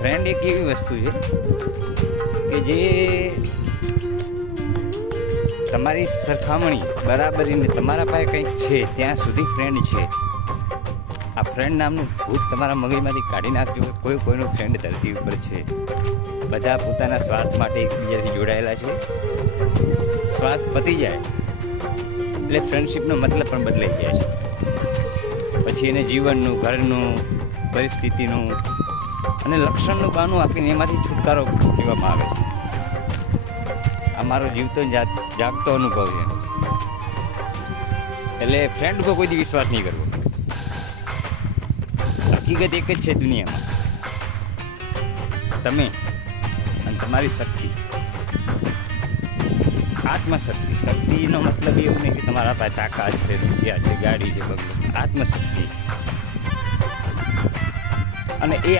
Friend એક એવી વસ્તુ છે કે જે તમારી સરખામણી બરાબરીને તમારા પાસે કંઈક છે ત્યાં સુધી ફ્રેન્ડ છે. આ ફ્રેન્ડ નામનું ભૂત તમારા મગજમાંથી કાઢી નાખજો. કોઈનો ફ્રેન્ડ ધરતી ઉપર છે. બધા પોતાના સ્વાર્થ માટે એકબીજાથી જોડાયેલા છે. સ્વાર્થ પતી જાય એટલે ફ્રેન્ડશીપનો મતલબ પણ બદલાઈ જાય છે. પછી એને જીવનનું, ઘરનું, પરિસ્થિતિનું અને લક્ષણનું બહાનું આપીને એમાંથી છુટકારો લેવામાં આવે છે. આ મારો જીવતો જાગતો અનુભવ છે. એટલે ફ્રેન્ડ ઉપર કોઈ દી વિશ્વાસ નહીં કરવો. હકીકત એક જ છે દુનિયામાં, તમે અને તમારી શક્તિ. આત્મશક્તિ. શક્તિનો મતલબ એવું નહીં કે તમારા પાસે તાકાત છે, રૂપિયા છે, ગાડી છે, બધું. આત્મશક્તિ અને એ